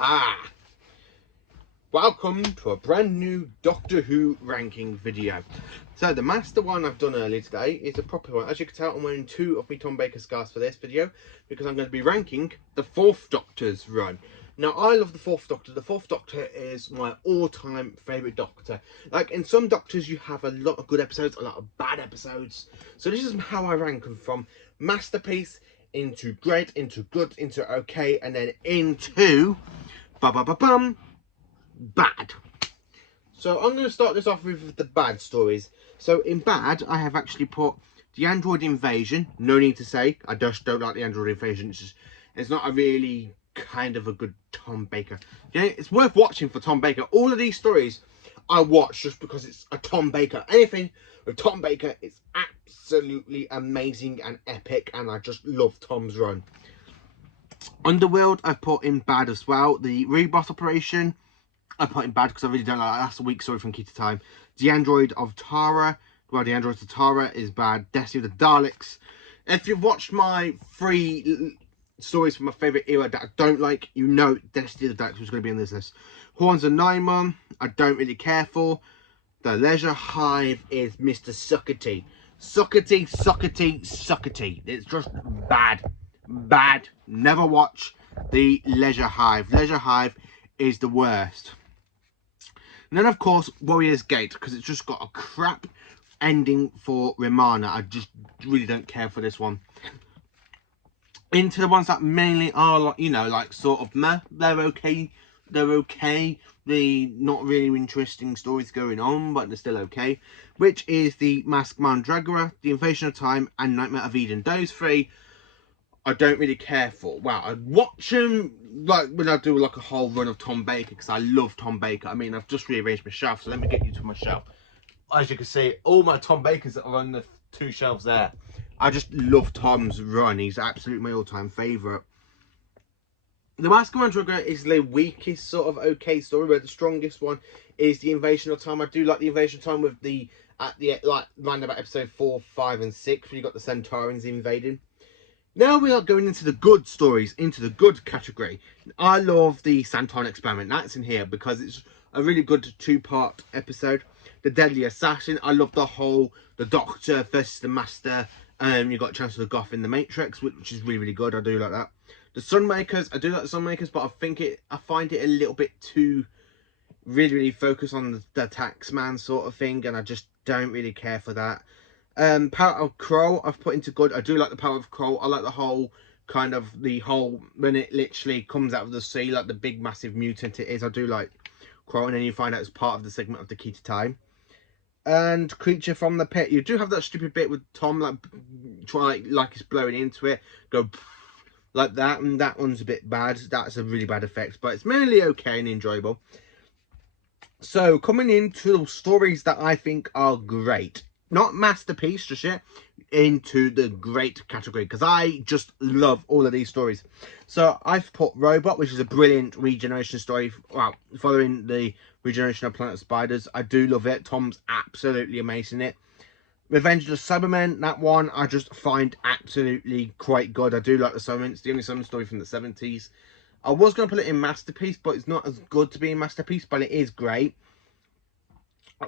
Ah, welcome to a brand new Doctor Who ranking video. So the master one I've done earlier today is a proper one. As you can tell, I'm wearing two of my Tom Baker scarves for this video because I'm going to be ranking the Fourth Doctor's run. Now, I love the Fourth Doctor. The Fourth Doctor is my all-time favourite Doctor. Like, in some Doctors, you have a lot of good episodes, a lot of bad episodes. So this is how I rank them, from masterpiece into great, into good, into okay, and then into bad. So I'm going to start this off with the bad stories. So in bad, I have actually put the Android Invasion. No need to say, I just don't like the Android Invasion. It's not a really kind of a good Tom Baker. You know, it's worth watching for Tom Baker. All of these stories I watch just because it's a Tom Baker. Anything with Tom Baker is absolutely amazing and epic, and I just love Tom's run. Underworld I've put in bad as well. The Reboot Operation I put in bad because I really don't like that. That's a weak story from Key to Time. The Android of Tara. Well, the Android of Tara is bad. Destiny of the Daleks. If you've watched my 3 stories from my favourite era that I don't like, you know Destiny of the Daleks was going to be in this list. Horns of Nymon, I don't really care for. The Leisure Hive is Mr. Suckety. Suckety, suckety, suckety. It's just bad. Bad. Never watch the Leisure Hive. Leisure Hive is the worst. And then, of course, Warrior's Gate, because it's just got a crap ending for Romana. I just really don't care for this one. Into the ones that mainly are, like, you know, like sort of meh, they're okay. They're okay. They're not really interesting stories going on, but they're still okay. Which is the Mask Mandragora, The Invasion of Time, and Nightmare of Eden. Those 3 I don't really care for. Wow, I watch them like when I do like a whole run of Tom Baker, because I love Tom Baker. I mean, I've just rearranged my shelf, so let me get you to my shelf. As you can see, all my Tom Bakers that are on the 2 shelves there. I just love Tom's run. He's absolutely my all-time favourite. The Mask of Mandragora is the weakest sort of okay story, where the strongest one is the Invasion of Time. I do like the Invasion of Time with the like round about episode 4, 5, and 6, where you got the Centaurans invading. Now we are going into the good stories, into the good category. I love the Santon Experiment. That's in here because it's a really good 2-part episode. The Deadly Assassin. I love the Doctor versus the Master. You got Chancellor Goff in the Matrix, which is really, really good. I do like that. The Sunmakers. I do like the Sunmakers, but I find it a little bit too really, really focused on the taxman sort of thing, and I just don't really care for that. Power of Kroll I've put into good. I do like the Power of Kroll. I like the whole when it literally comes out of the sea, like the big massive mutant it is. I do like Kroll, and then you find out it's part of the segment of the Key to Time. And Creature from the Pit. You do have that stupid bit with Tom like it's blowing into it, go like that, and that one's a bit bad. That's a really bad effect, but it's mainly okay and enjoyable. So coming into stories that I think are great. Not masterpiece just yet, into the great category, because I just love all of these stories. So I've put Robot, which is a brilliant regeneration story, well, following the regeneration of Planet Spiders. I do love it. Tom's absolutely amazing in it. Revenge of the Cybermen, that one I just find absolutely quite good. I do like the Cybermen. It's the only Cybermen story from the 70s. I was going to put it in Masterpiece, but it's not as good to be in Masterpiece, but it is great.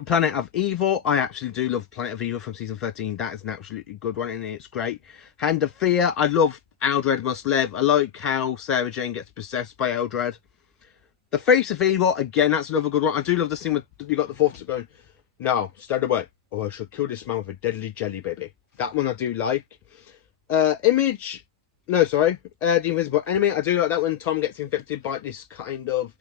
Planet of Evil. I actually do love Planet of Evil from season 13. That is an absolutely good one, and it's great. Hand of Fear. I love Eldred Must Live. I like how Sarah Jane gets possessed by Eldred. The Face of Evil. Again, that's another good one. I do love the scene where you got the Fourth going, "No, stand away, or I shall kill this man with a deadly jelly baby." That one I do like. Image. No, sorry. The Invisible Enemy. I do like that when Tom gets infected by this kind of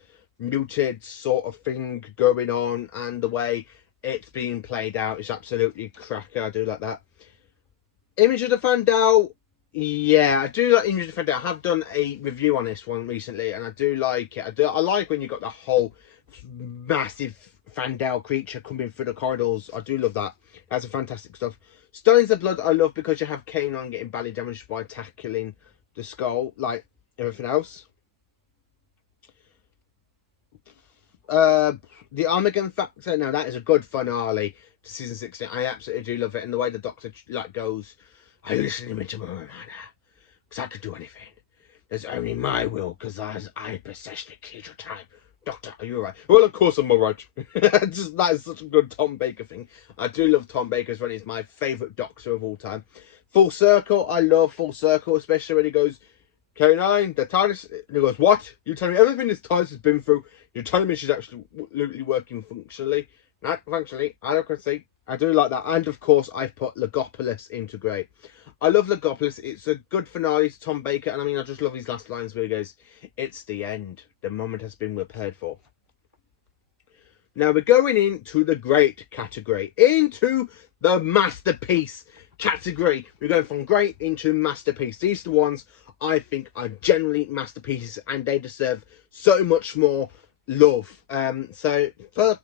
muted sort of thing going on, and the way it's being played out is absolutely cracker. I do like that. Image of the Fandel. Yeah, I do like Image of the Fandel. I have done a review on this one recently, and I do like it. I like when you got the whole massive Fandel creature coming through the corridors. I do love that. That's a fantastic stuff. Stones of Blood I love because you have Kanon getting badly damaged by tackling the skull, like everything else. The Armageddon Factor. Now that is a good finale to season 16. I absolutely do love it, and the way the Doctor like goes, "Are you listening to me tomorrow, man? Because I could do anything." There's only my will, because I possess the key to time. Doctor, are you alright? Well, of course I'm alright. Just that is such a good Tom Baker thing. I do love Tom Baker's run. He's my favourite Doctor of all time. Full Circle, I love Full Circle, especially when he goes, K9, the TARDIS, and he goes, what? You telling me everything this TARDIS has been through, you're telling me she's actually literally working functionally? Not functionally, I don't see. I do like that. And of course, I've put Legopolis into great. I love Legopolis. It's a good finale to Tom Baker. And I mean, I just love his last lines where he goes, it's the end. The moment has been prepared for. Now we're going into the great category. Into the masterpiece category. We're going from great into masterpiece. These are the ones I think are generally masterpieces. And they deserve so much more love. So for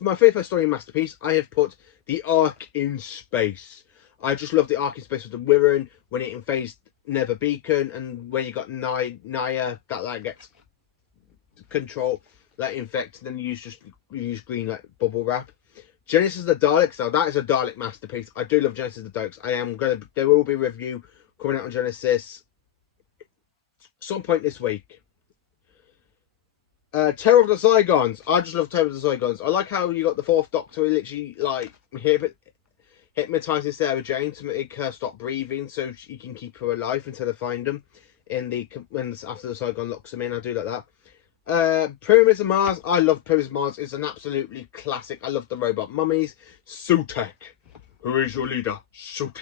my favourite story in masterpiece, I have put The Ark in Space. I just love The Ark in Space with the Wirren when it invades Nether Beacon, and when you got Naya that like gets control, like infect, then you use green like bubble wrap. Genesis of the Daleks, now that is a Dalek masterpiece. I do love Genesis of the Daleks. There will be a review coming out on Genesis some point this week. Terror of the Saigons. I just love Terror of the Saigons. I like how you got the Fourth Doctor who literally like hypnotizes Sarah Jane to make her stop breathing so she can keep her alive until they find them after the Saigon locks them in. I do like that. Pyramids of Mars. I love Pyramids of Mars. It's an absolutely classic. I love the robot mummies. Sutek. Who is your leader? Sutek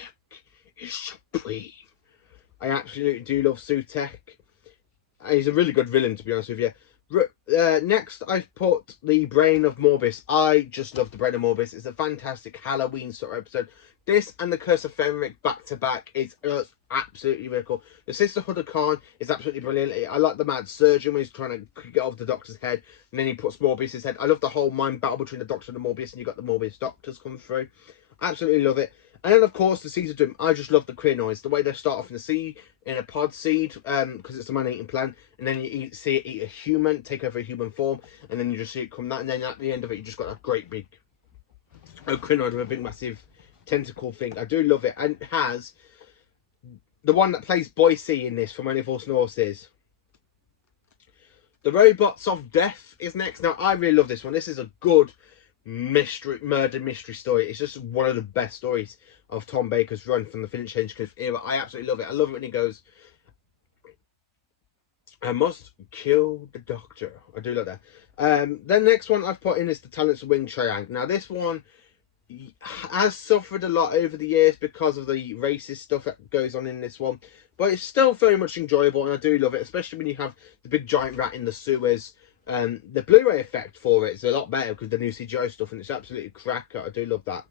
is supreme. I absolutely do love Sutek. He's a really good villain, to be honest with you. Next, I've put The Brain of Morbis. I just love The Brain of Morbis. It's a fantastic Halloween sort of episode. This and The Curse of Fenric back to back. It's absolutely really cool. The Sisterhood of Khan is absolutely brilliant. I like the mad surgeon when he's trying to get off the Doctor's head, and then he puts Morbius' head. I love the whole mind battle between the Doctor and the Morbius, and you got the Morbius Doctors come through. Absolutely love it. And then, of course, the Seeds of Doom. I just love the queer noise. The way they start off in the sea, in a pod seed, because it's a man-eating plant. And then you see it eat a human, take over a human form. And then you just see it come that. And then at the end of it, you just got a great big crinoid with a big, massive tentacle thing. I do love it. And it has the one that plays Boise in this from Only Fools and Horses. The Robots of Death is next. Now, I really love this one. This is a good murder mystery story. It's just one of the best stories of Tom Baker's run from the Finch Hinchcliffe era. I absolutely love it. I love it when he goes, I must kill the Doctor. I do like that. Then next one I've put in is The Talents of Wing Chiang. Now this one has suffered a lot over the years because of the racist stuff that goes on in this one, but it's still very much enjoyable, and I do love it, especially when you have the big giant rat in the sewers. The Blu-ray effect for it is a lot better because the new CGI stuff, and it's absolutely cracker. I do love that.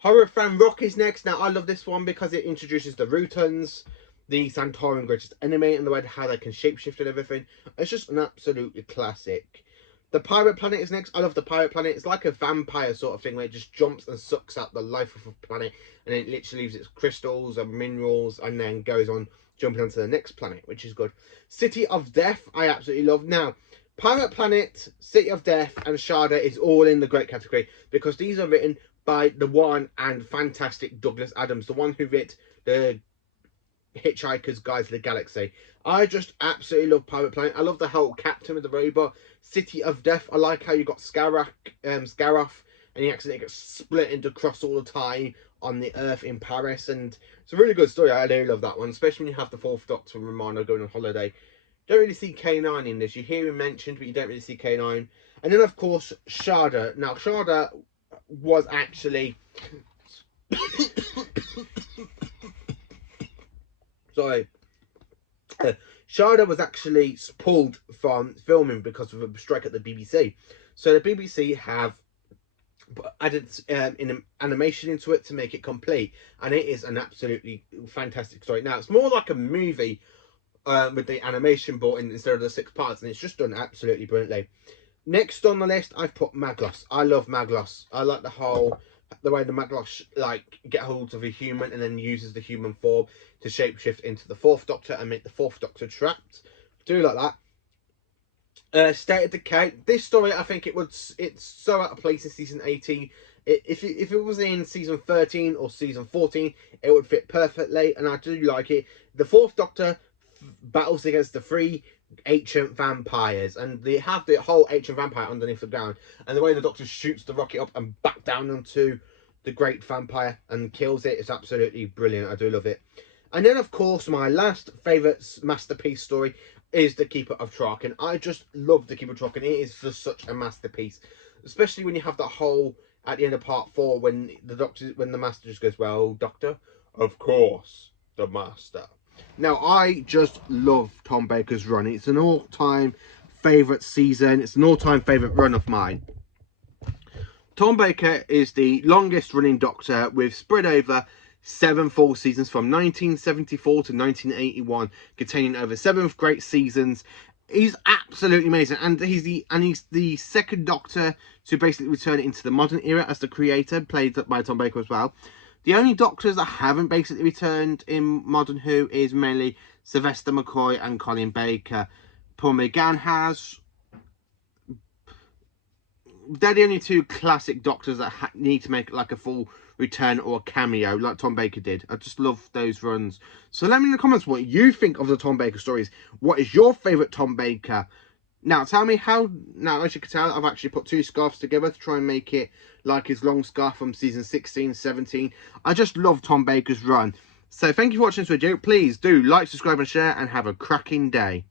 Horror Fan Rock is next. Now I love this one because it introduces the Rutons, the Santoran greatest enemy, and the way how they can shapeshift and everything. It's just an absolutely classic. The Pirate Planet is next. I love the Pirate Planet. It's like a vampire sort of thing where it just jumps and sucks out the life of a planet, and then it literally leaves its crystals and minerals, and then goes on jumping onto the next planet, which is good. City of Death, I absolutely love. Now, Pirate Planet, City of Death, and Sharda is all in the great category because these are written by the one and fantastic Douglas Adams, the one who wrote the Hitchhiker's Guide to the Galaxy. I just absolutely love Pirate Planet. I love the whole captain with the robot. City of Death, I like how you got Scaraf, and he accidentally gets split into cross all the time on the Earth in Paris, and it's a really good story. I really love that one, especially when you have the Fourth Doctor and Romano going on holiday. Don't really see K9 in this. You hear him mentioned, but you don't really see K9. And then, of course, Sharda. Now, Sharda was actually... Sorry. Sharda was actually pulled from filming because of a strike at the BBC. So the BBC have added in animation into it to make it complete. And it is an absolutely fantastic story. Now, it's more like a movie with the animation brought in instead of the 6 parts. And it's just done absolutely brilliantly. Next on the list, I've put Magloss. I love Magloss. I like the way the Magloss like get hold of a human and then uses the human form to shapeshift into the Fourth Doctor and make the Fourth Doctor trapped. Do like that. State of Decay. This story, I think it's so out of place in season 18. If it was in season 13 or season 14, it would fit perfectly, and I do like it. The Fourth Doctor battles against the 3 ancient vampires, and they have the whole ancient vampire underneath the ground, and the way the Doctor shoots the rocket up and back down onto the great vampire and kills it is absolutely brilliant. I do love it. And then, of course, my last favourite masterpiece story is The Keeper of Traken. I just love The Keeper of Traken. It is just such a masterpiece, especially when you have that whole at the end of part 4 when the Master just goes, "Well, Doctor, of course, the Master." Now, I just love Tom Baker's run. It's an all-time favourite season. It's an all-time favourite run of mine. Tom Baker is the longest running Doctor, with spread over 7 full seasons from 1974 to 1981, containing over 7 great seasons. He's absolutely amazing, and he's the second Doctor to basically return into the modern era as the creator, played by Tom Baker as well. The only Doctors that haven't basically returned in Modern Who is mainly Sylvester McCoy and Colin Baker. Paul McGann has. They're the only 2 classic Doctors that need to make like a full return or a cameo like Tom Baker did. I just love those runs. So let me in the comments what you think of the Tom Baker stories. What is your favourite Tom Baker? Now tell me how. Now, as you can tell, I've actually put 2 scarves together to try and make it like his long scarf from season 16, 17. I just love Tom Baker's run. So thank you for watching this video. Please do like, subscribe and share, and have a cracking day.